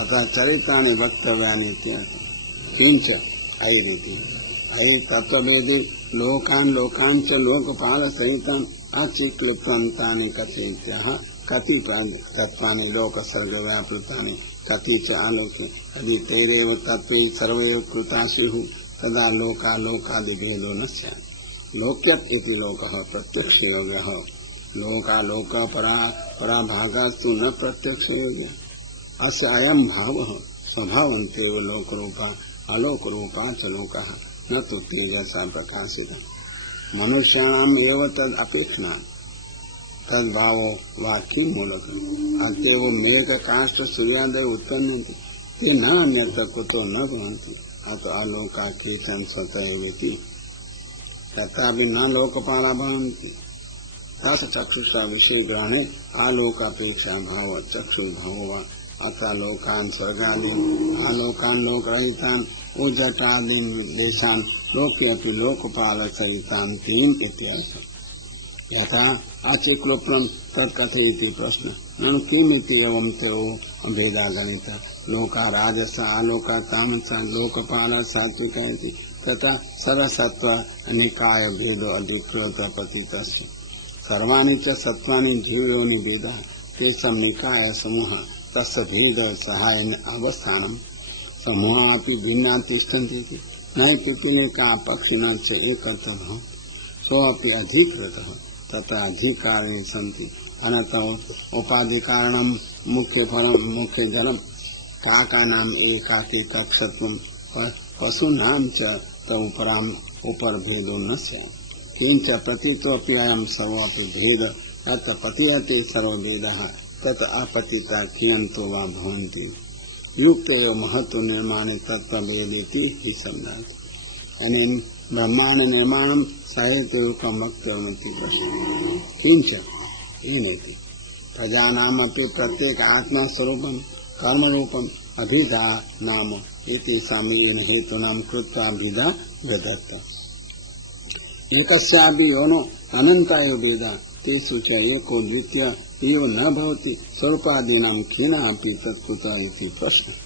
अतः चरितानि वक्तव्यानि किंच ऐरिति ऐ तत्त्ववेदि लोकान् लोकाञ्च लोकपाल सहितान् अचिक्लुप्तानि कथयित्यः कति तत्त्वानि लोकसर्ग व्यापृतानि कति च आलोक्य यदि तेरेव तत्त्वे सर्वैव कृता स्युः तदा लोकालोकादिभेदो न स्यात्। लोक्यत् इति लोकः प्रत्यक्षयोग्यः लोकालोक पराभागास्तु न प्रत्यक्षयोग्यः। अस्य अयं भावः स्वभावन्तेव लोकरूपा अलोकरूपा च लोकः न तु तेजसा प्रकाशितः। मनुष्याणाम् एव तद् अपेक्षणात् तद्भावो वाक्यं मूलकम्। अतएव मेघकाष्ठ सूर्यादय उत्पन्नन्ति ते न अन्यत्र कुतो न भवन्ति अतः आलोका केचन स्वतः एवेति तथापि न लोकपाला भवन्ति। तस् चक्षुषा विषय ग्रहणे आलोकापेक्षा भाव चक्षुर्भावो वा अतः लोकान् स्वर्गादीन् आलोकान् लोकरहितान् उज्जटादीन् देशान् लोके अपि लोकपाल सहितान् तीन् इत्यर्थः। यथा अचिक्लोपनं तत्कथयति प्रश्न ननु किमिति एवं तयो भेदा गणितः लोका राजस आलोका तामस लोकपाल सात्विक इति तथा सरसत्व निकाय भेदो अधिकृत पतितस्य सर्वाणि च सत्वानि जीवयोनि भेदः तेषां निकाय समूह तस्य भेद सहायेन अवस्थानं समूहापि भिन्ना तिष्ठन्ति इति न पिपीलिका पक्षिणः च एकत्वः सोऽपि अधिकृतः तथा अधिकारिणी सन्ति अनतो उपाधिकारणं मुख्य फलं मुख्य जलम काकानाम एकाकी कक्षत्वं पशूनां च तौपराम उपर भेदो न स्यात्। किंच प्रतीतोऽपि अयं सर्वोऽपि भेद तत् पतीयते सर्वभेदः तत् अपतिता कियन्तो वा भवन्ति युक्तयो महत्व निर्माणे तत्त्वभेदेति हि शब्दात्। अनेन ब्रह्मांड निर्माणं साहित्यरूपं वक्तव्यमिति प्रश्नः। किंच येनेति प्रजानामपि प्रत्येक आत्मस्वरूपं कर्मरूपम् अभिधा नाम इति सामयेन हेतूनां कृत्वा अभिधा ददत्त। एकस्यापि योनो अनन्ता एव वेदा तेषु च एको द्वितीय एव न भवति स्वरूपादीनां केनापि तत्कुतः इति प्रश्नः।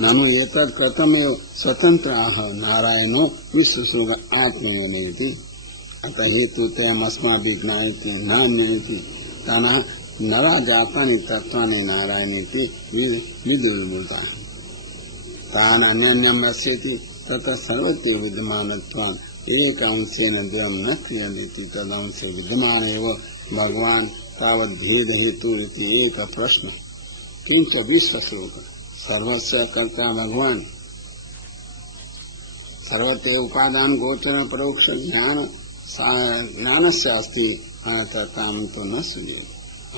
ननु एतत् कथमेव स्वतन्त्राः नारायणो विश्वसुग आत्मयोनिति अतः हेतुत्रयम् अस्माभिः ज्ञायते नान्येति तनः नरा जातानि तत्त्वानि नारायणेति विदुर्भूताः तान् अन्यन्यम् अस्यति ततः सर्वत्र विद्यमानत्वान् एकंशेन द्वयं न क्रियते तदंशे विद्यमान एव भगवान् तावद्भेद हेतु इति एकः प्रश्नः। किंच विश्वस्वरूप सर्वस्य कर्ता भगवान् सर्वत्र उपादान गोचर परोक्ष ज्ञानस्य अस्ति अनर्थतां तु न सूयते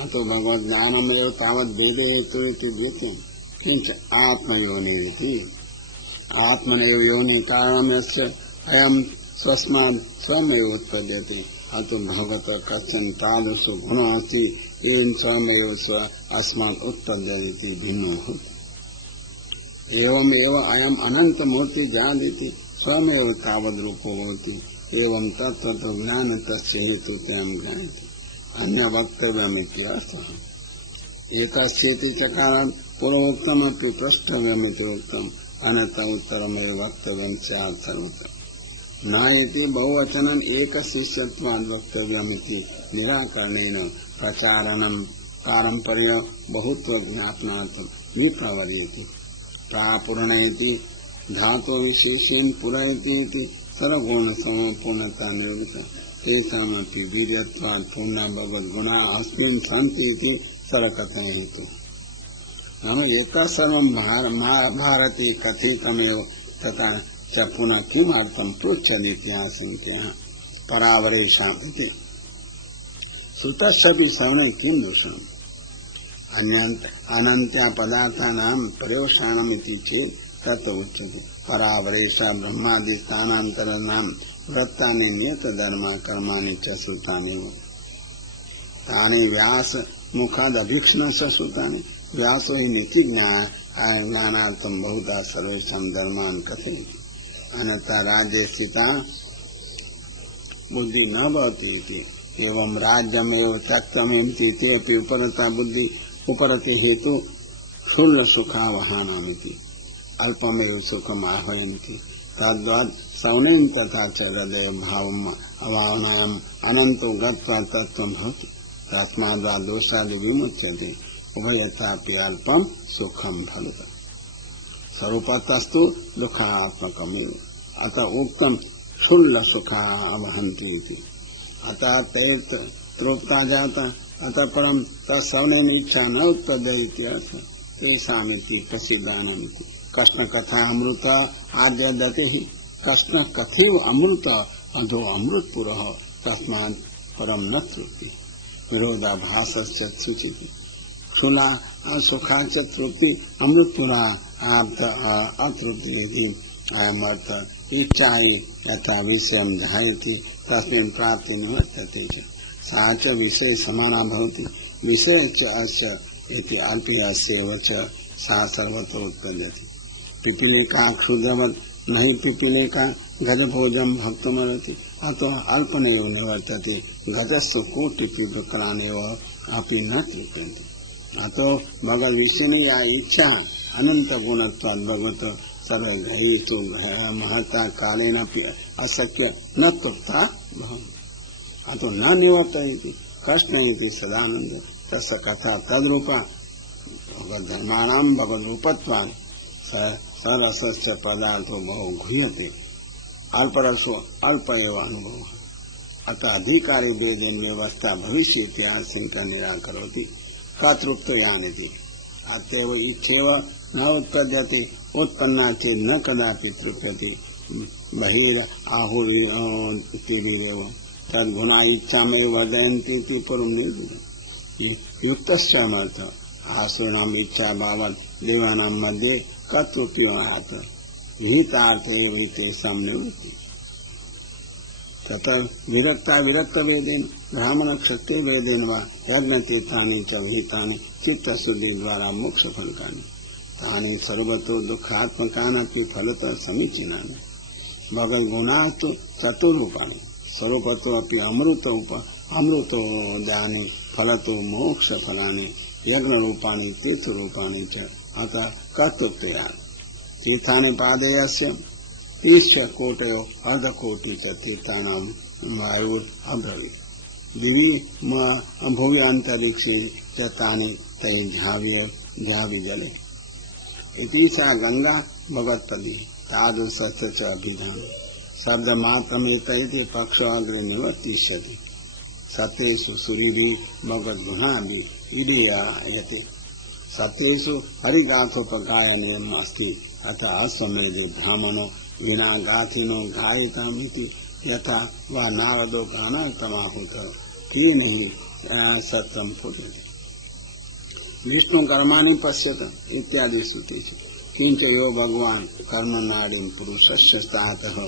अतो भगवद् ज्ञानमेव तावद् भेद हेतु इति ज्ञेयम्। किंच आत्मयोनिरिति आत्मनैव योनि कारणं यस्य अयं स्वस्माद् स्वयमेव उत्पद्यते अतो भगवतः कश्चन तादृशो गुणः अस्ति येन स्वयमेव स्व अस्मात् उत्पद्यते भिन्नो भवति। एवमेव अयम् अनन्तमूर्ति जायते स्वयमेव तावद्रूपो भवति एवं तत्त्वतो ज्ञान तस्य हेतुत्रयं ज्ञायते अन्य वक्तव्यमिति अर्थः। एतस्येति चकारात् पूर्वोक्तमपि प्रष्टव्यमिति उक्तम् अनन्त उत्तरमेव वक्तव्यं स्यात् सर्वत्र न इति बहुवचनं एकशिष्यत्वाद् वक्तव्यमिति निराकरणेन प्रचारणं पारम्पर्य बहुत्व ज्ञापनार्थं विप्रवदति। प्रापूर्णयति धातु विशेषेण पूरयति इति सर्वगुण समपूर्णता निरूपिता तेषामपि वीर्यत्वात् पूर्णा भगवद्गुणाः अस्मिन् सन्ति इति सर्वकथयेतु। नाम एतत् सर्वं महाभारते कथितमेव तथा च पुनः किमर्थं पृच्छति इत्याशङ्क्यः परावरेषाम् इति श्रुतस्यपि श्रवणे किं दोषम् अनन्त्या पदार्थानां पर्यवसानम् इति चेत् तत् उच्यते परावरेषा ब्रह्मादि स्थानान्तराणां वृत्तानि नियतधर्मा कर्माणि च श्रुतानि तानि व्यास मुखाद् अभीक्ष्णस्य श्रुतानि व्यासो हि नित्यज्ञानार्थं बहुधा सर्वेषां धर्मान् कथयति अन्यथा राज्ये स्थिता बुद्धि न भवति इति एवं राज्यमेव त्यक्तमेति इत्यपि उपरता बुद्धि उपरति हेतु क्षुल्ल सुखावहानामिति अल्पमेव सुखम आह्वयन्ति तद्वत् सौनेन तथा च हृदय भावम् अभावनायाम् अनन्तो गत्वा तत्त्वं भवति तस्माद्वा दोषादि विमुच्यते उभयथापि अल्पं सुखं फलितम् स्वरूपतस्तु दुःखात्मकमेव अतः उक्तं क्षुल्ल सुखा वहन्ति इति अतः ते तृप्ता जाता अतः परं तत्सवनेन इच्छा न उत्पद्यते तेषामिति प्रसिद्धानामिति कृष्ण कथा अमृत आद्य दते ही कृष्ण कथेव अमृत अधो अमृतपुरः तस्मात् परम न तृप्ति विरोधाभासस्य सूचिति सुला सुखा च तृप्ति अमृतपुरा अतृप्ति अयमर्थ इच्छायि यथा विषयं धायति तस्मिन् प्राप्ति निवर्तते सा च विषय समाना भवति विषय च अस्य इति अल्पीयस्यैव च सा सर्वत्र उत्पद्यते पिपीलिका क्षुद्रवत् नहीं पिपीलिका गजभोजं भक्तुमर्हति अतो अल्पनेव निवर्तते गजस्य कोटिपिपकरानेव अपि न तृप्यन्ते अतो भगवद्विषयिणी या इच्छा अनंत गुणत्वात् भगवतो सर्वैर्ग्रहीतु महता कालेनापि अशक्य न तृप्ता भवन्ति अतो न निवर्तयति कृष्ण इति सदानंद तस्य कथा तद्रूपा भगवद्धर्माणां भगवद्रूपत्वात् सरसस्य पदार्थो बहु घूयते अल्परसो अल्प एव अनुभव अतः अधिकारी वेदेन व्यवस्था भविष्य इतिहासंका निराकरोति कर्तृत्वयानिति अतएव इच्छेव न उत्पद्यते उत्पन्ना चेत् न कदापि तृप्यते बहिर् आहुरिव तद्गुणा इच्छामेव वर्धयन्ति इति परं निर्दिशति युक्तस्य अनर्थ आसुराणाम् इच्छा भावात् देवानां मध्ये कर्तृत्वयात् विहितार्थे तेषां निवृत्ति तथा विरक्ता विरक्त वेदेन ब्राह्मण क्षत्रिय वेदेन वा यज्ञतीर्थानि च विहितानि चित्तशुद्धि द्वारा मोक्ष फलकानि तानि सर्वतो दुःखात्मकानि फलतः समीचीनानि भगवद्गुणास्तु चतुर्रूपाणि सर्वतो अपि अमृतोदयानि फलतो मोक्ष फलानि यज्ञ रूपाणि तीर्थ रूपाणि च अतः कर्तृत्वयात् तीर्थानि पादेयस्य 30 कोटयो अर्धकोटि च तीर्थानां वायुर्अब्रवीत् दिवि भुवि अंतरिक्षे च तानि तै झावि जले इति सा गंगा भगवत्पदी तादृशस्य च अभिधानं शब्दमात्रमेतैति पक्षो अग्रे निवर्तिष्यति सत्येषु सुरीरि भगवद्गुणाभिः इदीयते सत्येषु हरिगाथोपगायनीयम् अस्ति अतः अश्वमेधे ब्राह्मणो विना गाथिनो गायितामिति यथा वा नारदो गानार्थमाहुत केन हि सत्यं फुटति विष्णु कर्माणि पश्यत इत्यादि श्रुतिषु किंच यो भगवान् कर्मनाडीं पुरुषस्य स्थातः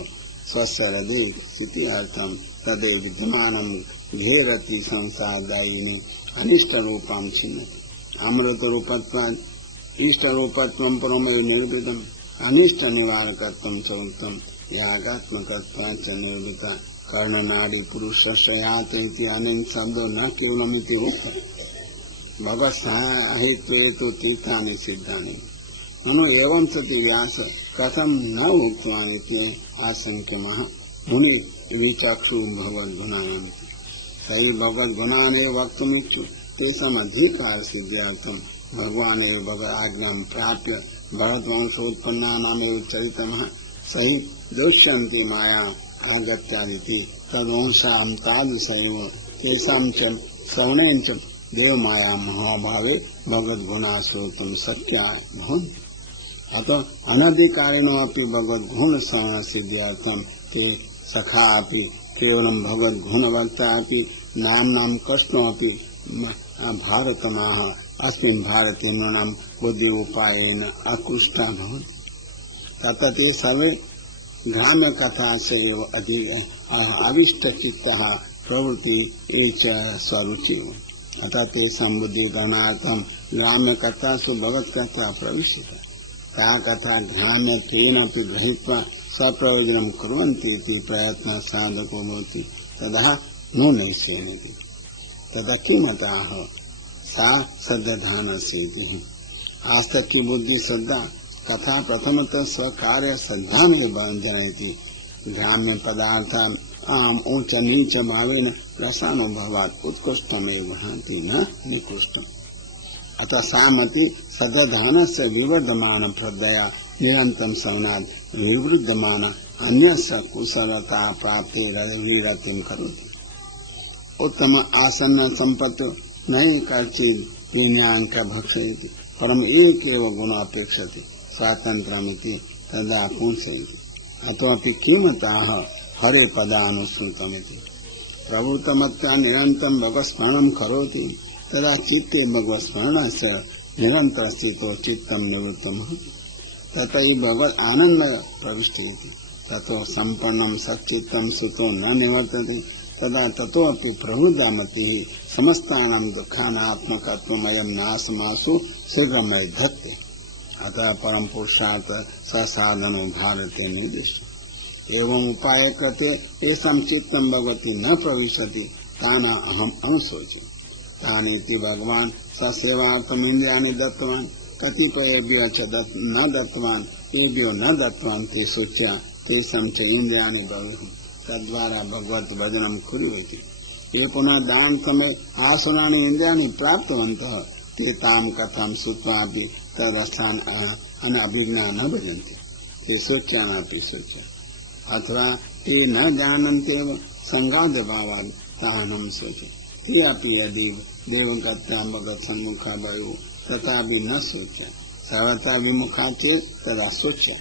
स्वस्य हृदये स्थिति अर्थं तदेव विद्यमानं घेरति संसारदायिनी अनिष्ट रूपां छिन्नति अमृत रूपत्वात् इष्ट रूपत्वं परमेव निर्वृतम् अनिष्ट निवारकत्वं च उक्तं यागात्मकत्वात् च निर्वृता कर्णनाडी पुरुषस्य याते इति अनेन शब्दो न केवलमिति उक्तम् भगवत्साहित्ये तु तीर्थानि सिद्धानि ननु एवं सति व्यास कथं न उक्तवान् इति आशंक्यमः मुनि विचक्षु भगवद्गुणान्ति सही भगवद्गुणानेव वक्तुमिच्छु तेषाम् अधिकार सिद्ध्यर्थं भगवानेव भगवद् आज्ञां प्राप्य भरतवंशोत्पन्नानामेव चरितमः सही दोष्यन्ति माया आगत्यादिति तद्वंशां तादृशैव तेषां च श्रवणेन च देवमाया महाभावे भगवद्गुणा श्रोतुं शक्या भवन्ति अतः अनधिकारिणो अपि भगवद्गुण श्रवण सिद्ध्यर्थं ते सखा अपि केवलं भगवद्गुणवक्ता अपि नाम्नां कृष्णोऽपि भारतमाः अस्मिन् भारतीयानां बुद्धि उपायेन आकृष्टा भवन्ति ततः ते सर्वे ग्राम्यकथासैव आविष्टचित्तः प्रवृत्ति च स्वरुचिः अतः तेषां बुद्धिकरणार्थं ग्राम्यकथासु भगवत्कथा प्रविष्टा सा कथा ग्राम्यत्वेनापि गृहीत्वा स्वप्रयोजनं कुर्वन्ति इति प्रयत्नः साधको भवति तदा नैष्येनेति तदा किमतः सा सद्धानस्येति आज तक की बुद्धि श्रद्धा कथा प्रथमतः स्वकार्य श्रद्धा में जनयति ग्राम्य पदार्थ आम ऊंच नीच भावेन रसानुभवात् उत्कृष्टमेव भान्ति न निकृष्टम्। अतः सामति सदधानस्य विवर्धमान प्रदया निरन्तं सवनात् विवृद्धमान अन्यस्य कुशलता प्राप्ति रतिं करोति। उत्तम आसन्न संपत्ति नई कर्चित् पुण्याङ्क भक्षयति परम एक एव गुणापेक्षते स्वातन्त्र्यमिति तदा पुंसयति। अतोऽपि किमताः हरे पदानुसृतमिति। प्रभुतमत्या निरन्तं भगवत्स्मरणं करोति तदा चित्ते भगवत्स्मरणस्य निरन्तर स्थितो चित्तं निवृत्तं भवति। ततः भगवत् आनन्द प्रविष्टयति। ततो सम्पन्नं सच्चित्तं सुतो न निवर्तते। तदा ततोऽपि प्रबुद्धा मतिः समस्तानां दुःखानात्मकत्वमयं नाशमासु शीघ्रमेव धत्ते। अतः परम पुरुषार्थ ससाधनो भारते निर्दिष्ट। एवं उपाय कृते येषां चित्तं भगवति न प्रविशति तान् अहम् अनुशोचे। तानीति भगवान् ससेवार्थम् इन्द्रियाणि दत्तवान् कतिपयेभ्यः च न दत्तवान् येभ्यो न दत्तवान् ते शोच्या तेषां च इन्द्रियाणि ददुः तद्वारा भगवत् भजनं कुर्वन्ति। ये पुनः दान समय आसनानि इन्द्रियाणि प्राप्तवन्तः ते तां कथां श्रुत्वापि तदस्थान् अनभिज्ञा न भजन्ति। ते शोच्यानापि शोच्या अथवा ते न जानन्त्येव संगादभावात् तानहं शोचे। ते अपि यदि देवगत्यां भगवत्सम्मुखा भयो तथापि न शोच्या। सर्वथा विमुखा चेत् तदा शोच्या।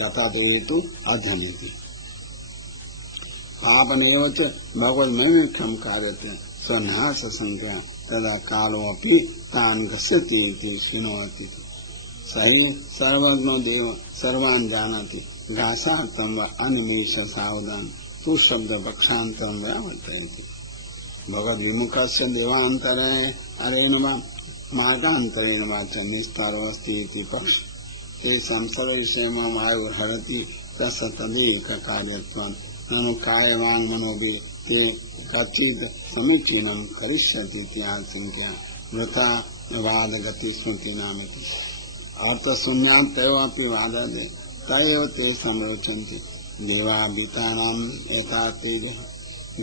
तथा तो हेतु अधमिति। पापमेव च भगवन्मैमुख्यं कार्यते स्वनाश संख्या तदा कालोऽपि तान् घस्यति इति शृणोति। सहि सर्वज्ञो देव सर्वान् जानाति घासार्थं वा अनिमेष सावधान तु शब्द पक्षान्तरं व्यावर्तयति। भगवद्विमुखस्य देवान्तरेण वा मार्गान्तरेण वा च निस्तारोऽस्ति इति पक्ष तेषां सर्वविषयम् आयुर्हरति तस्य तदेककार्यत्वं ननु कायवाङ्मनोभिः ते कथित समीचीनं करिष्यति इति आशंक्या वृथा वादगति स्मृतीनामिति। अर्थशून्यात् तयोऽपि वादते तयोः ते समरोचन्ति। देवाभितानाम् एतातेजः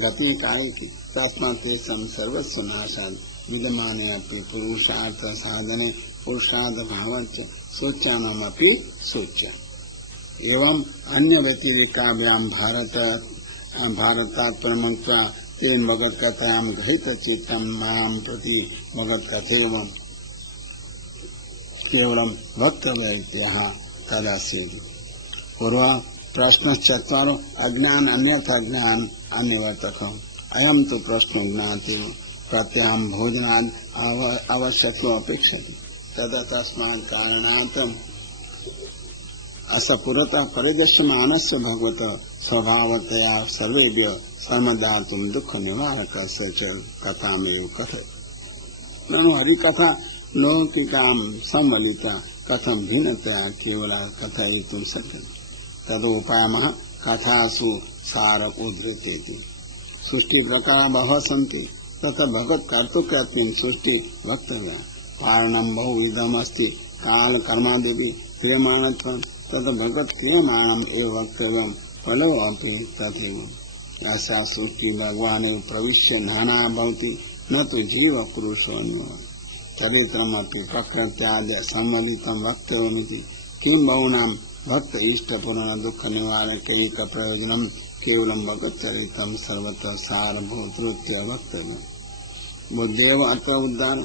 गति कायिकी तस्मात् तेषां सर्वस्य नाशात् विद्यमाने अपि पुरुषार्थ साधने पुरुषार्थ भावस्य सूच्यानामपि सूच्या। एवं अन्य व्यतिरेकाभ्यां भारतात् परमत्वा तेन भगवत्कथायां गहितचित्तं मां प्रति भगवत्कथैवं केवलं वक्तव्य इत्यः तदासीत्। पूर्व प्रश्नश्चत्वारो अज्ञान अन्यथा ज्ञान अन्यवर्तकम्। अयं तु प्रश्नो ज्ञाते प्रत्यहं भोजनात् आवश्यको अपेक्षते। तदा तस्मात् कारणात् अस पुरतः परिदृश्यमानस्य भगवतः स्वभावतया सर्वेभ्यः समदातुं दुःख निवारकस्य च कथामेव कथयति। ननु हरिकथा लौकिकां सम्वलिता कथं भिन्नतया केवला कथयितुं शक्यते। तदुपयामः कथासु सार उद्धृत्येति। सृष्टिप्रकाराः बहवः सन्ति तथा भगवत्कर्तृत्वेन सृष्टि वक्तव्या। कारणं बहुविधमस्ति काल कर्मादिभिः क्रियमाणत्वं तथा भगवत् क्रियमाणम् एव वक्तव्यं फलो अपि तथैव। अस्याः सृष्टिः भगवानेव प्रविश्य नाना भवति न तु जीव पुरुषोऽन्यः। चरित्रमपि प्रकृत्याद्य सम्वलितं वक्तव्यमिति। किं बहुनां भक्त इष्टपूर्ण दुःख निवारकैक प्रयोजनं केवलं भगवच्चरितं सर्वत्र सारभूतरीत्या वक्तव्यम्। बुद्धेव अत्र उद्धार